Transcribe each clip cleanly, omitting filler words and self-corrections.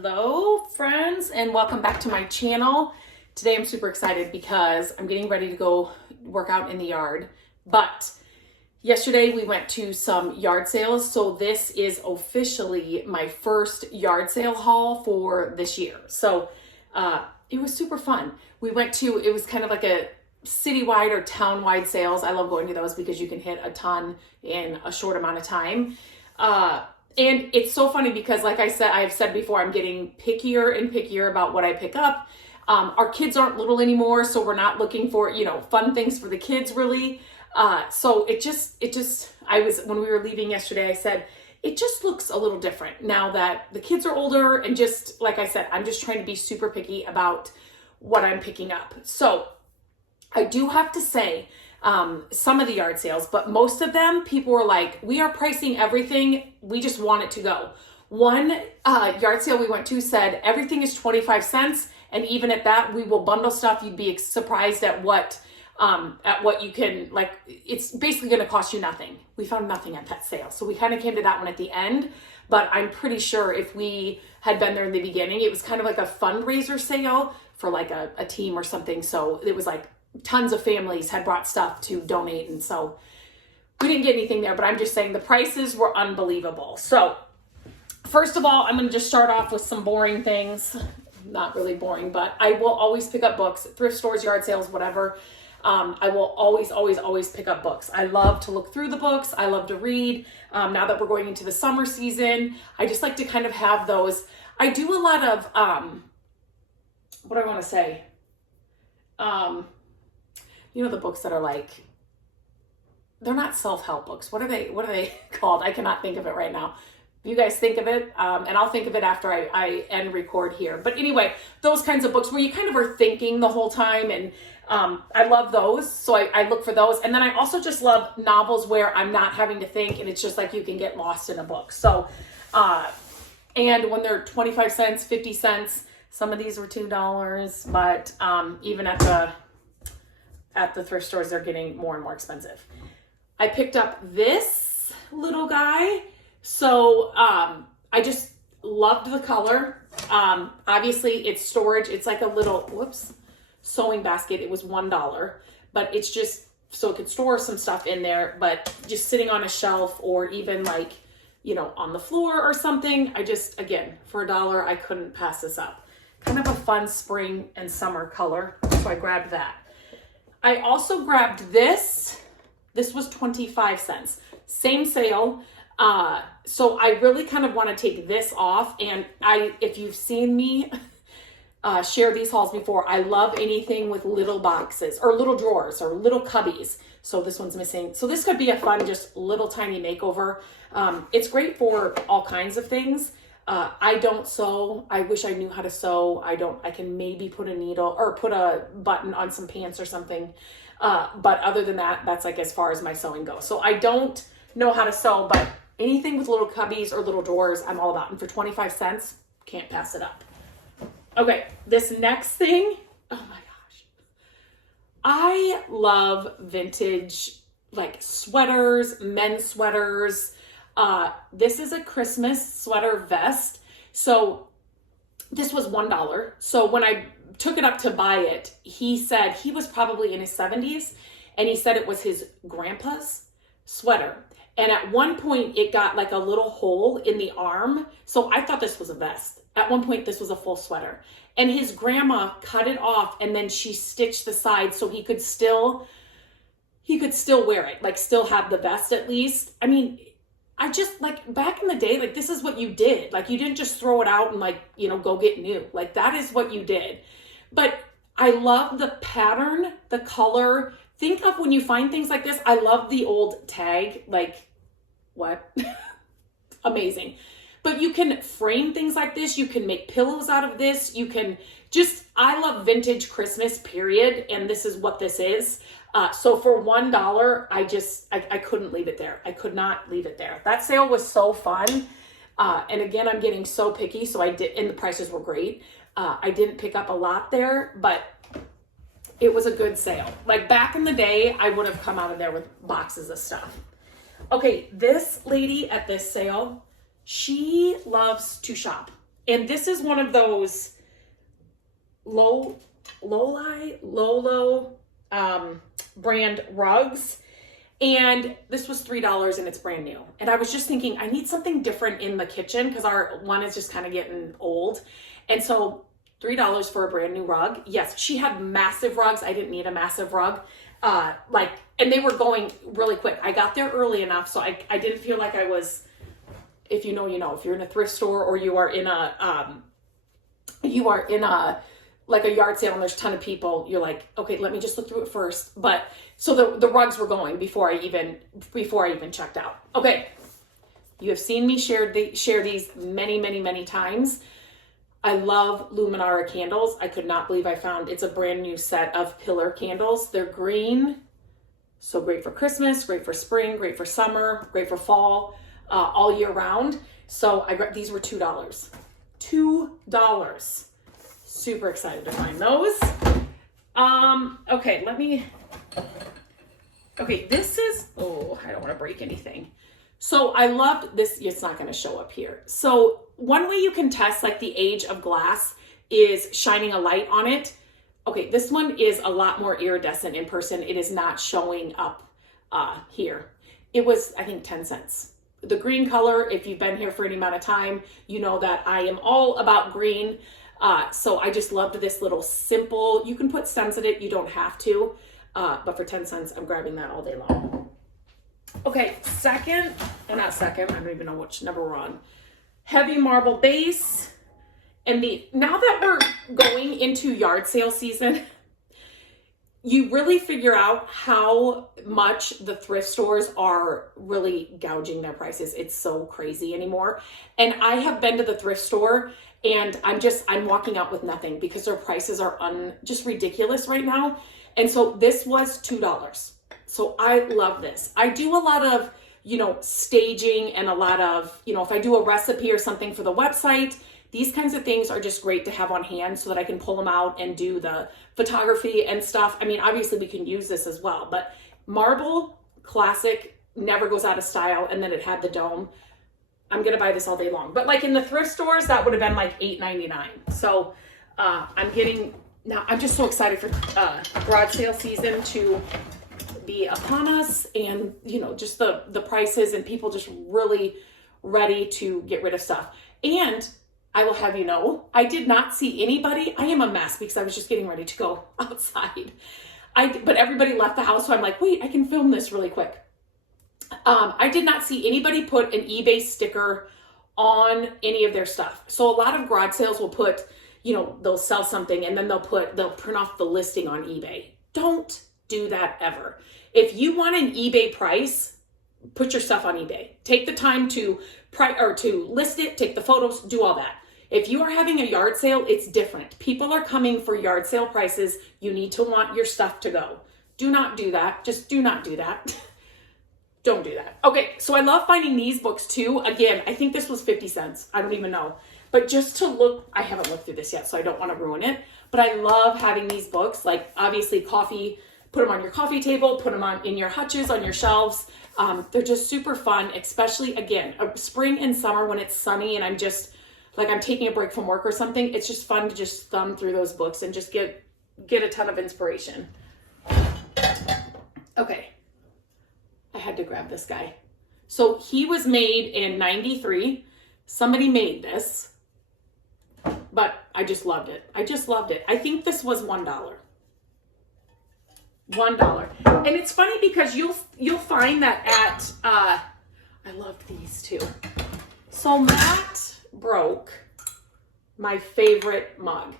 Hello friends, and welcome back to my channel. Today I'm super excited because I'm getting ready to go work out in the yard. But yesterday we went to some yard sales, so this is officially my first yard sale haul for this year. So it was super fun. It was kind of like a citywide or town-wide sales. I love going to those because you can hit a ton in a short amount of time. And it's so funny because, like I've said before, I'm getting pickier and pickier about what I pick up. Our kids aren't little anymore, so we're not looking for, fun things for the kids really. So when we were leaving yesterday, I said, it just looks a little different now that the kids are older, and just, like I said, I'm just trying to be super picky about what I'm picking up. So I do have to say, some of the yard sales, but most of them, people were like, we are pricing everything. We just want it to go. One yard sale we went to said everything is 25 cents. And even at that, we will bundle stuff. You'd be surprised at what you can, like, it's basically going to cost you nothing. We found nothing at that sale. So we kind of came to that one at the end, but I'm pretty sure if we had been there in the beginning, it was kind of like a fundraiser sale for like a team or something. So it was like tons of families had brought stuff to donate, and so we didn't get anything there, but I'm just saying the prices were unbelievable. So first of all, I'm going to just start off with some boring things. Not really boring, but I will always pick up books, thrift stores, yard sales, whatever. I will always pick up books. I love to look through the books. I love to read. Now that we're going into the summer season, I just like to kind of have those. I do a lot of, what do I want to say? The books that are like, they're not self-help books. What are they called? I cannot think of it right now. You guys think of it, and I'll think of it after I end record here. But anyway, those kinds of books where you kind of are thinking the whole time, and I love those. So I look for those. And then I also just love novels where I'm not having to think, and it's just like you can get lost in a book. So, and when they're 25 cents, 50 cents, some of these were $2, but even at the thrift stores, they're getting more and more expensive. I picked up this little guy. So I just loved the color. Obviously it's storage. It's like a little, sewing basket. It was $1, but it's just so it could store some stuff in there, but just sitting on a shelf or even like, on the floor or something. Again, for $1, I couldn't pass this up. Kind of a fun spring and summer color. So I grabbed that. I also grabbed this. This was 25 cents. Same sale. So I really kind of want to take this off. And if you've seen me share these hauls before, I love anything with little boxes or little drawers or little cubbies. So this one's missing. So this could be a fun, just little tiny makeover. It's great for all kinds of things. I don't sew. I wish I knew how to sew. I can maybe put a needle or put a button on some pants or something. But other than that, that's like as far as my sewing goes. So I don't know how to sew, but anything with little cubbies or little drawers, I'm all about. And for 25 cents, can't pass it up. Okay, this next thing, oh my gosh. I love vintage, like sweaters, men's sweaters. This is a Christmas sweater vest. So this was $1. So when I took it up to buy it, he said he was probably in his 70s, and he said it was his grandpa's sweater. And at one point it got like a little hole in the arm. So I thought this was a vest. At one point this was a full sweater, and his grandma cut it off, and then she stitched the sides so he could still wear it, like still have the vest at least. I mean, I just, like, back in the day, like, this is what you did. Like, you didn't just throw it out and, like, go get new. Like, that is what you did. But I love the pattern, the color. Think of when you find things like this. I love the old tag. Like, what? Amazing. But you can frame things like this. You can make pillows out of this. You can I love vintage Christmas, period. And this is what this is. So for $1, I couldn't leave it there. I could not leave it there. That sale was so fun. And again, I'm getting so picky. So and the prices were great. I didn't pick up a lot there, but it was a good sale. Like back in the day, I would have come out of there with boxes of stuff. Okay, this lady at this sale, she loves to shop. And this is one of those Lolo brand rugs. And this was $3 and it's brand new. And I was just thinking, I need something different in the kitchen because our one is just kind of getting old. And so $3 for a brand new rug. Yes, she had massive rugs. I didn't need a massive rug. And they were going really quick. I got there early enough, so I didn't feel like I was, if you know, you know, if you're in a thrift store or you are in a like a yard sale and there's a ton of people, you're like, okay, let me just look through it first. But so the rugs were going before I even checked out. Okay, you have seen me share these many times. I love Luminara candles. I could not believe I found, it's a brand new set of pillar candles. They're green, so great for Christmas, great for spring, great for summer, great for fall, all year round. So these were $2. $2. Super excited to find those. Okay, this is, I don't want to break anything. So I loved this. It's not going to show up here. So one way you can test like the age of glass is shining a light on it. Okay, this one is a lot more iridescent in person. It is not showing up here. It was, I think, 10 cents. The green color, if you've been here for any amount of time, you know that I am all about green. So I just loved this little simple, you can put stems in it, you don't have to, but for 10 cents, I'm grabbing that all day long. Okay, I don't even know which number we're on. Heavy marble base. And now that we're going into yard sale season, you really figure out how much the thrift stores are really gouging their prices. It's so crazy anymore. And I have been to the thrift store and I'm walking out with nothing because their prices are just ridiculous right now. And so this was $2. So I love this. I do a lot of, staging and a lot of, if I do a recipe or something for the website, these kinds of things are just great to have on hand so that I can pull them out and do the photography and stuff. I mean, obviously we can use this as well, but marble, classic, never goes out of style. And then it had the dome. I'm going to buy this all day long. But like in the thrift stores, that would have been like $8.99. So I'm just so excited for garage sale season to be upon us, and just the prices and people just really ready to get rid of stuff. And I will have you know, I did not see anybody. I am a mess because I was just getting ready to go outside. But everybody left the house, so I'm like, wait, I can film this really quick. I did not see anybody put an eBay sticker on any of their stuff. So a lot of garage sales will put, they'll sell something and then they'll print off the listing on eBay. Don't do that ever. If you want an eBay price, put your stuff on eBay. Take the time to list it, take the photos, do all that. If you are having a yard sale, it's different. People are coming for yard sale prices. You need to want your stuff to go. Do not do that. Just do not do that. Don't do that. Okay, so I love finding these books too. Again, I think this was 50 cents. I don't even know. But just to look, I haven't looked through this yet, so I don't want to ruin it. But I love having these books, like obviously coffee, put them on your coffee table, put them in your hutches, on your shelves. They're just super fun, especially, again, spring and summer when it's sunny and I'm taking a break from work or something. It's just fun to just thumb through those books and just get a ton of inspiration. Okay. I had to grab this guy. So he was made in 93. Somebody made this, but I just loved it. I think this was $1. $1. And it's funny because you'll find that at, I loved these too. So Matt broke my favorite mug.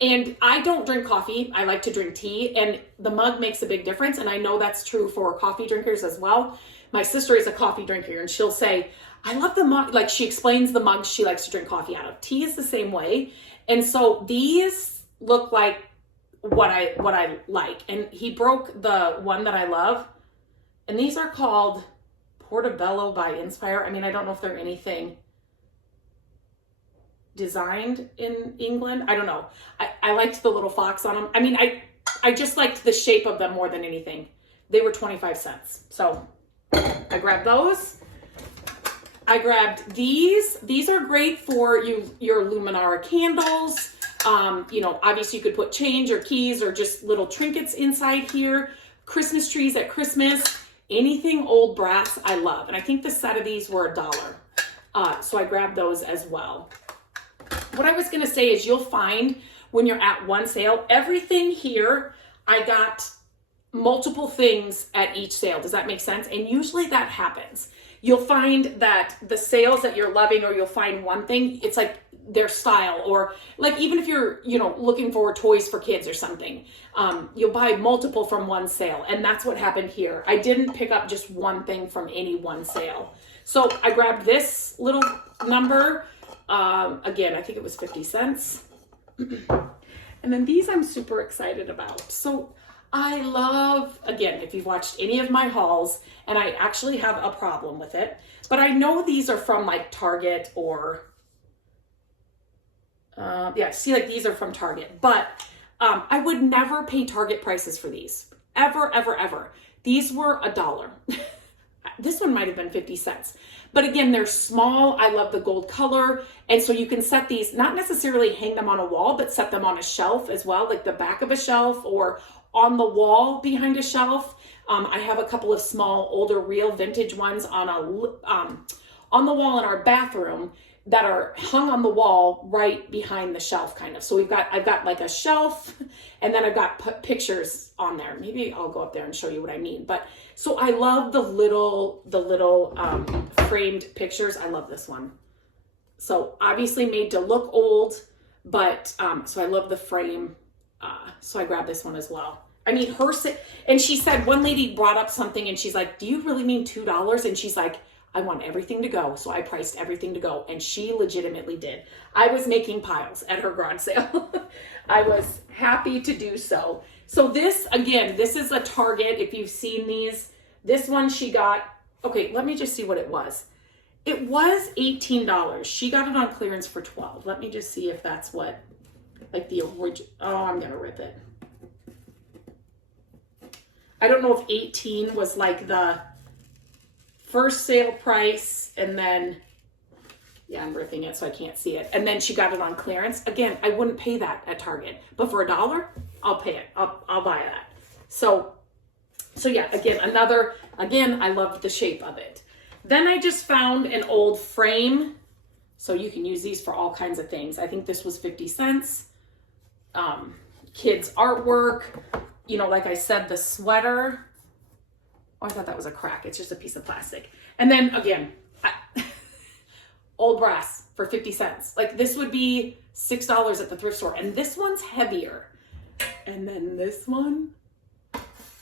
And I don't drink coffee. I like to drink tea, and the mug makes a big difference. And I know that's true for coffee drinkers as well. My sister is a coffee drinker and she'll say, I love the mug. Like she explains the mug she likes to drink coffee out of. Tea is the same way. And so these look like what I like. And he broke the one that I love. And these are called Portobello by Inspire. I mean, I don't know if they're anything designed in England. I don't know. I liked the little fox on them. I mean, I just liked the shape of them more than anything. They were 25 cents. So I grabbed those. I grabbed these. These are great for your Luminara candles. You know, obviously you could put change or keys or just little trinkets inside here. Christmas trees at Christmas. Anything old brass I love. And I think the set of these were $1. So I grabbed those as well. What I was going to say is you'll find when you're at one sale, everything here, I got multiple things at each sale. Does that make sense? And usually that happens. You'll find that the sales that you're loving, or you'll find one thing, it's like their style, or like even if you're, you know, looking for toys for kids or something, you'll buy multiple from one sale. And that's what happened here. I didn't pick up just one thing from any one sale. So I grabbed this little number. Again, I think it was 50 cents. And then these I'm super excited about. So I love, again, if you've watched any of my hauls, and I actually have a problem with it, but I know these are from like Target or, yeah, see, like these are from Target, but I would never pay Target prices for these. Ever, ever, ever. These were $1. This one might have been 50 cents. But again, they're small. I love the gold color. And so you can set these, not necessarily hang them on a wall, but set them on a shelf as well, like the back of a shelf or on the wall behind a shelf. I have a couple of small, older, real vintage ones on the wall in our bathroom that are hung on the wall right behind the shelf, kind of. So I've got like a shelf, and then I've got pictures on there. Maybe I'll go up there and show you what I mean. But so I love the little framed pictures. I love this one. So obviously made to look old, but so I love the frame. So I grabbed this one as well. I mean, and she said, one lady brought up something and she's like, do you really mean $2? And she's like, I want everything to go. So I priced everything to go. And she legitimately did. I was making piles at her garage sale. I was happy to do so. So this, again, this is a Target. If you've seen these, this one she got, okay, let me just see what it was. It was $18. She got it on clearance for $12. Let me just see if that's what, like the original, oh, I'm going to rip it. I don't know if 18 was like the first sale price, and then, yeah, I'm ripping it so I can't see it. And then she got it on clearance. Again, I wouldn't pay that at Target, but for $1, I'll pay it. I'll buy that. So yeah, again, I loved the shape of it. Then I just found an old frame. So you can use these for all kinds of things. I think this was 50 cents. Kids artwork, you know, like I said, the sweater. Oh, I thought that was a crack. It's just a piece of plastic. And then again, old brass for 50 cents. Like this would be $6 at the thrift store. And this one's heavier. And then this one,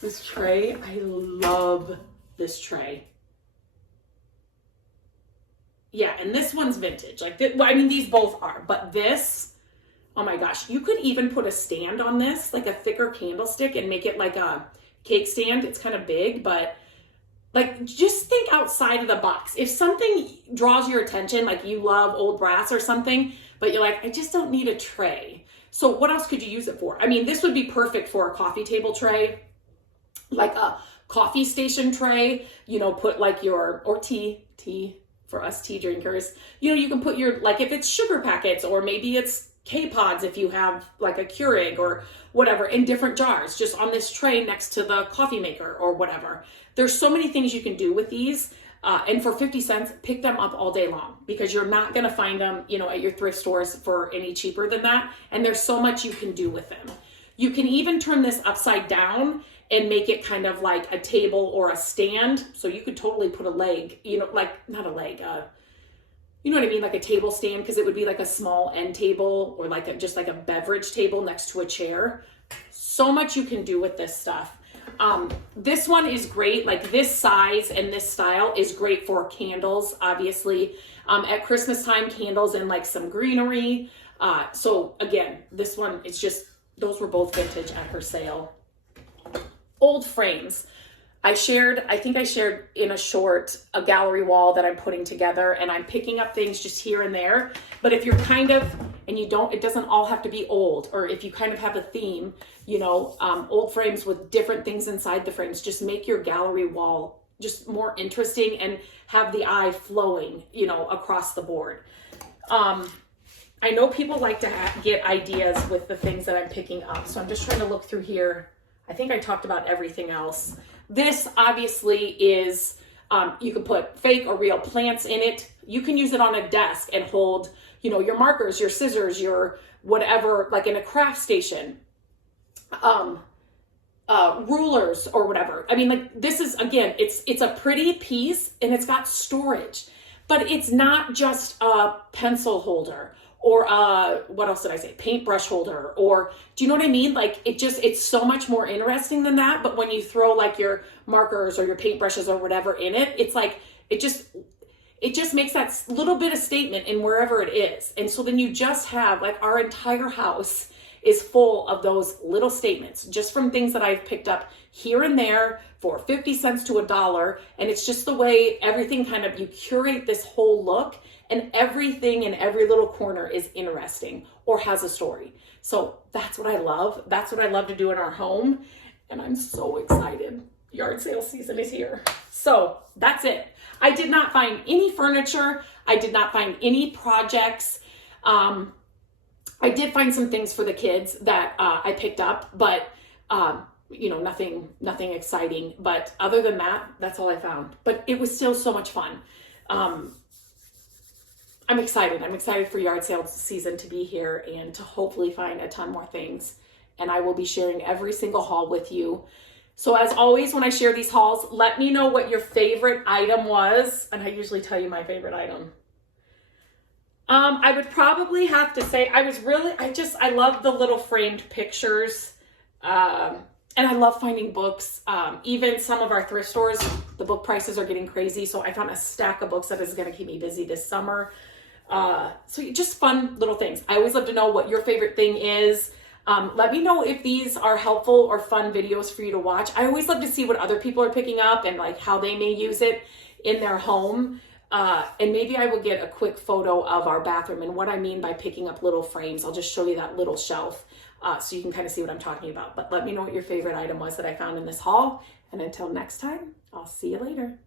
this tray, I love this tray. Yeah, and this one's vintage. Like, well, I mean, these both are, but this, oh my gosh, you could even put a stand on this, like a thicker candlestick, and make it like a cake stand. It's kind of big, but like, just think outside of the box. If something draws your attention, like you love old brass or something, but you're like, I just don't need a tray. So what else could you use it for? I mean, this would be perfect for a coffee table tray, like a coffee station tray, you know, put like your, or tea for us tea drinkers, you know, you can put your, like if it's sugar packets, or maybe it's K-pods if you have like a Keurig or whatever, in different jars, just on this tray next to the coffee maker or whatever. There's so many things you can do with these. And for 50 cents, pick them up all day long, because you're not going to find them, you know, at your thrift stores for any cheaper than that. And there's so much you can do with them. You can even turn this upside down and make it kind of like a table or a stand. So you could totally put a leg, you know, like not a leg, you know what I mean? Like a table stand, because it would be like a small end table, or like just like a beverage table next to a chair. So much you can do with this stuff. This one is great. Like this size and this style is great for candles, obviously. At Christmas time, candles and like some greenery. So again, this one, it's just, those were both vintage at her sale. Old frames. I think I shared in a short, a gallery wall that I'm putting together, and I'm picking up things just here and there. But if you're kind of, and you don't, it doesn't all have to be old, or if you kind of have a theme, you know, old frames with different things inside the frames, just make your gallery wall just more interesting and have the eye flowing, you know, across the board. I know people like to get ideas with the things that I'm picking up. So I'm just trying to look through here. I think I talked about everything else. This obviously is, you can put fake or real plants in it. You can use it on a desk and hold, you know, your markers, your scissors, your whatever, like in a craft station, rulers or whatever. I mean, like this is, again, it's a pretty piece and it's got storage, but it's not just a pencil holder or what else did I say? Paintbrush holder, or do you know what I mean? Like it's so much more interesting than that. But when you throw like your markers or your paintbrushes or whatever in it, it's like, it just makes that little bit of statement in wherever it is. And so then you just have like our entire house is full of those little statements just from things that I've picked up here and there for 50 cents to $1. And it's just the way everything kind of, you curate this whole look, and everything in every little corner is interesting or has a story. So that's what I love. That's what I love to do in our home. And I'm so excited. Yard sale season is here. So that's it. I did not find any furniture. I did not find any projects. I did find some things for the kids that I picked up, but you know, nothing exciting. But other than that, that's all I found. But it was still so much fun. I'm excited. I'm excited for yard sale season to be here and to hopefully find a ton more things. And I will be sharing every single haul with you. So as always, when I share these hauls, let me know what your favorite item was. And I usually tell you my favorite item. I would probably have to say I love the little framed pictures. And I love finding books. Even some of our thrift stores, the book prices are getting crazy. So I found a stack of books that is going to keep me busy this summer. So just fun little things. I always love to know what your favorite thing is. Let me know if these are helpful or fun videos for you to watch. I always love to see what other people are picking up and like how they may use it in their home. And maybe I will get a quick photo of our bathroom and what I mean by picking up little frames. I'll just show you that little shelf so you can kind of see what I'm talking about. But let me know what your favorite item was that I found in this haul. And until next time, I'll see you later.